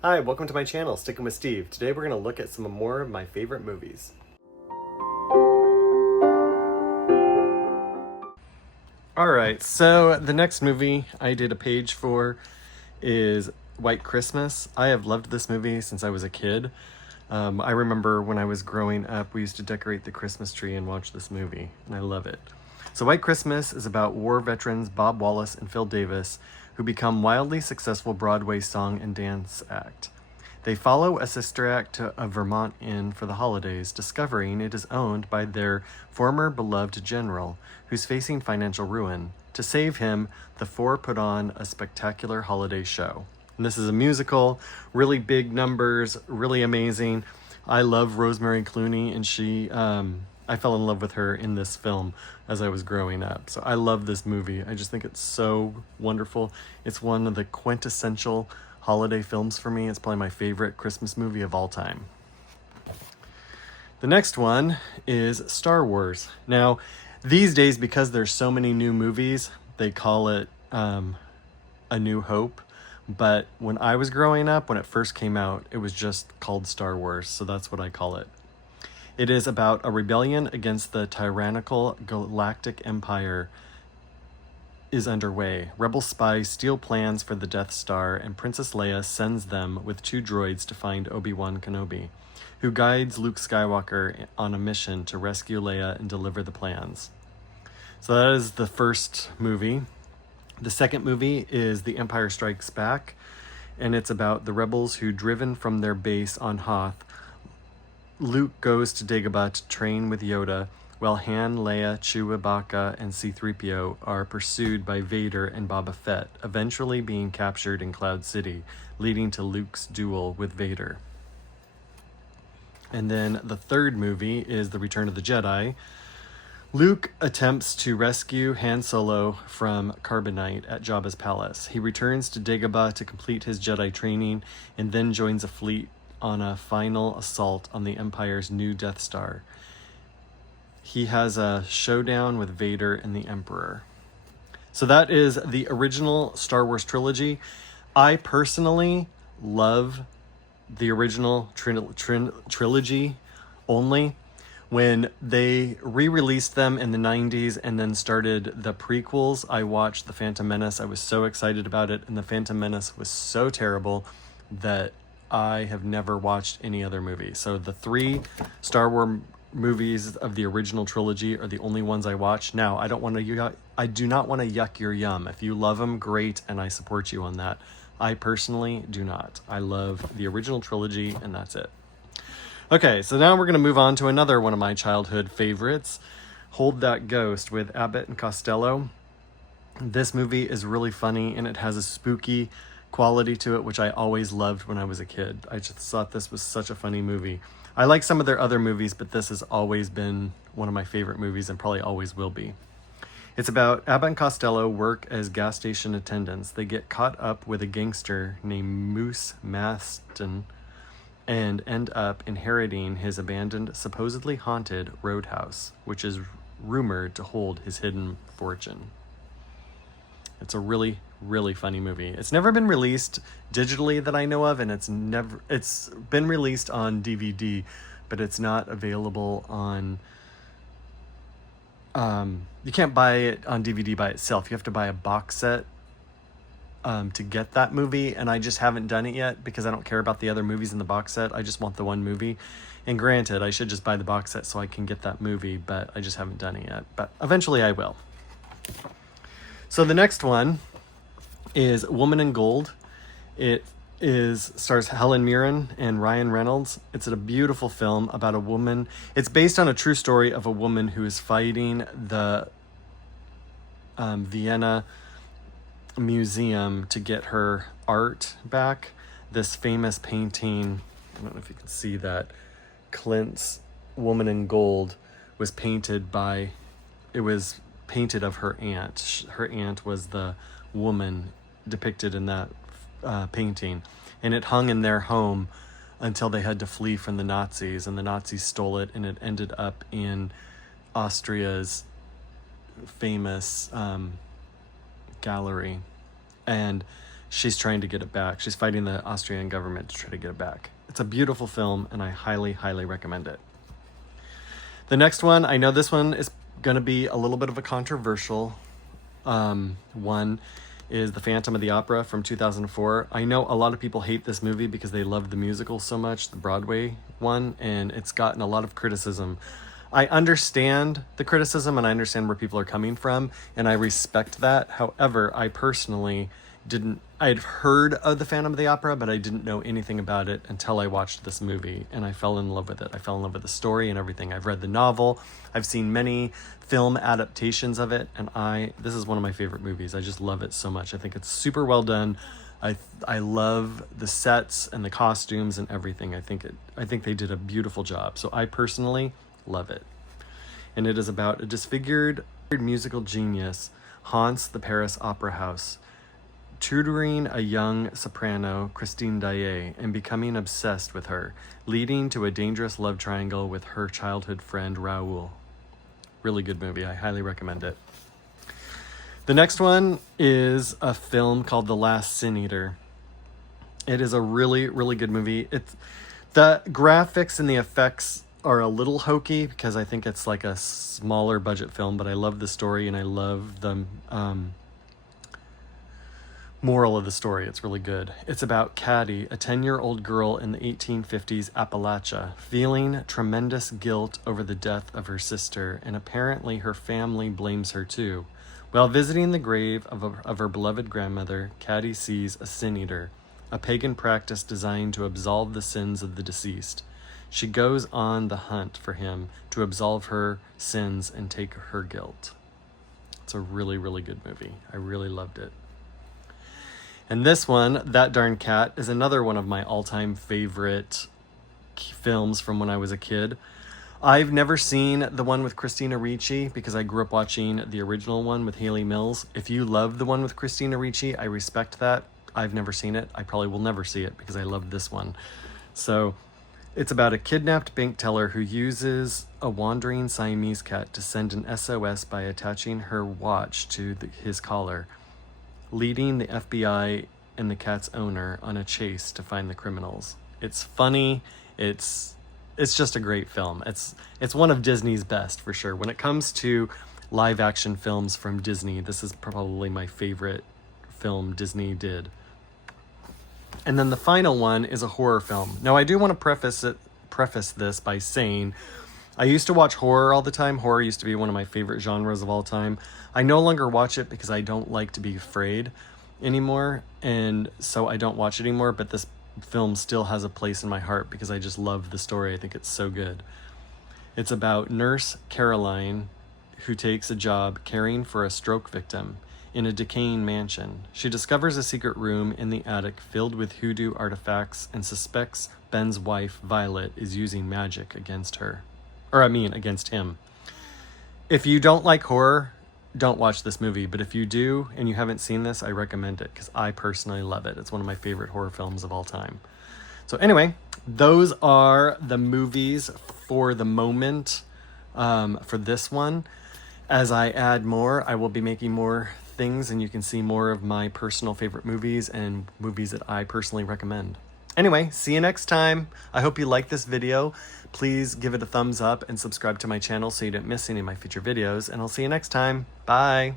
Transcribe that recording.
Hi, welcome to my channel, Sticking with Steve. Today we're going to look at some more of my favorite movies. Alright, so the next movie I did a page for is White Christmas. I have loved this movie since I was a kid. I remember when I was growing up, we used to decorate the Christmas tree and watch this movie, and I love it. So White Christmas is about war veterans Bob Wallace and Phil Davis, who become wildly successful Broadway song and dance act. They follow a sister act to a Vermont inn for the holidays, discovering it is owned by their former beloved general, who's facing financial ruin. To save him, the four put on a spectacular holiday show. And this is a musical, really big numbers, really amazing. I love Rosemary Clooney, and I fell in love with her in this film as I was growing up. So I love this movie. I just think it's so wonderful. It's one of the quintessential holiday films for me. It's probably my favorite Christmas movie of all time. The next one is Star Wars. Now, these days, because there's so many new movies, they call it A New Hope. But when I was growing up, when it first came out, it was just called Star Wars, so that's what I call it. It is about a rebellion against the tyrannical galactic empire is underway. Rebel spies steal plans for the Death Star, and Princess Leia sends them with two droids to find Obi-Wan Kenobi, who guides Luke Skywalker on a mission to rescue Leia and deliver the plans. So that is the first movie. The second movie is The Empire Strikes Back, and it's about the rebels who, driven from their base on Hoth, Luke goes to Dagobah to train with Yoda, while Han, Leia, Chewbacca, and C-3PO are pursued by Vader and Boba Fett, eventually being captured in Cloud City, leading to Luke's duel with Vader. And then the third movie is The Return of the Jedi. Luke attempts to rescue Han Solo from Carbonite at Jabba's palace. He returns to Dagobah to complete his Jedi training and then joins a fleet on a final assault on the Empire's new Death Star. He has a showdown with Vader and the Emperor. So that is the original Star Wars trilogy. I personally love the original trilogy only. When they re-released them in the 90s and then started the prequels, I watched The Phantom Menace. I was so excited about it, and The Phantom Menace was so terrible that I have never watched any other movie. So the three Star Wars movies of the original trilogy are the only ones I watch. Now, I do not want to yuck your yum. If you love them, great, and I support you on that. I personally do not. I love the original trilogy, and that's it. Okay, so now we're going to move on to another one of my childhood favorites, Hold That Ghost with Abbott and Costello. This movie is really funny, and it has a spooky quality to it, which I always loved when I was a kid. I just thought this was such a funny movie. I like some of their other movies, but this has always been one of my favorite movies and probably always will be. It's about Abbott and Costello work as gas station attendants. They get caught up with a gangster named Moose Maston and end up inheriting his abandoned, supposedly haunted roadhouse, which is rumored to hold his hidden fortune. It's a really, really funny movie. It's never been released digitally that I know of, and it's been released on DVD, but it's not available on, you can't buy it on DVD by itself. You have to buy a box set to get that movie, and I just haven't done it yet because I don't care about the other movies in the box set. I just want the one movie. And granted, I should just buy the box set so I can get that movie, but I just haven't done it yet. But eventually I will. So the next one is Woman in Gold. It stars Helen Mirren and Ryan Reynolds. It's a beautiful film about a woman. It's based on a true story of a woman who is fighting the Vienna Museum to get her art back. This famous painting, I don't know if you can see that, Klint's Woman in Gold was painted of her aunt. Her aunt was the woman depicted in that painting, and it hung in their home until they had to flee from the Nazis, and the Nazis stole it, and it ended up in Austria's famous gallery. And she's trying to get it back. She's fighting the Austrian government to try to get it back. It's a beautiful film, and I highly, highly recommend it. The next one, I know this one is going to be a little bit of a controversial one, is The Phantom of the Opera from 2004. I know a lot of people hate this movie because they love the musical so much, the Broadway one, and it's gotten a lot of criticism. I understand the criticism, and I understand where people are coming from, and I respect that. However, I personally I'd heard of The Phantom of the Opera, but I didn't know anything about it until I watched this movie, and I fell in love with it. I fell in love with the story and everything. I've read the novel. I've seen many film adaptations of it, and this is one of my favorite movies. I just love it so much. I think it's super well done. I love the sets and the costumes and everything. I think they did a beautiful job. So I personally love it. And it is about a disfigured musical genius haunts the Paris Opera House, tutoring a young soprano, Christine Daae, and becoming obsessed with her, leading to a dangerous love triangle with her childhood friend, Raoul. Really good movie. I highly recommend it. The next one is a film called The Last Sin Eater. It is a really, really good movie. The graphics and the effects are a little hokey because I think it's like a smaller budget film, but I love the story and I love the moral of the story. It's really good. It's about Caddy, a 10-year-old girl in the 1850s Appalachia, feeling tremendous guilt over the death of her sister, and apparently her family blames her too. While visiting the grave of her beloved grandmother, Caddy sees a sin eater, a pagan practice designed to absolve the sins of the deceased. She goes on the hunt for him to absolve her sins and take her guilt. It's a really, really good movie. I really loved it. And this one, That Darn Cat, is another one of my all-time favorite films from when I was a kid. I've never seen the one with Christina Ricci because I grew up watching the original one with Hayley Mills. If you love the one with Christina Ricci, I respect that. I've never seen it. I probably will never see it because I love this one. So it's about a kidnapped bank teller who uses a wandering Siamese cat to send an SOS by attaching her watch to his collar, leading the FBI and the cat's owner on a chase to find the criminals. It's funny. It's just a great film. It's one of Disney's best for sure. When it comes to live action films from Disney, this is probably my favorite film Disney did. And then the final one is a horror film. Now I do want to preface this by saying I used to watch horror all the time. Horror used to be one of my favorite genres of all time. I no longer watch it because I don't like to be afraid anymore, and so I don't watch it anymore, but this film still has a place in my heart because I just love the story. I think it's so good. It's about Nurse Caroline, who takes a job caring for a stroke victim in a decaying mansion. She discovers a secret room in the attic filled with hoodoo artifacts and suspects Ben's wife, Violet, is using magic against her. Against him. If you don't like horror, don't watch this movie. But if you do and you haven't seen this, I recommend it because I personally love it. It's one of my favorite horror films of all time. So anyway, those are the movies for the moment for this one. As I add more, I will be making more things and you can see more of my personal favorite movies and movies that I personally recommend. Anyway, see you next time. I hope you like this video. Please give it a thumbs up and subscribe to my channel so you don't miss any of my future videos. And I'll see you next time. Bye.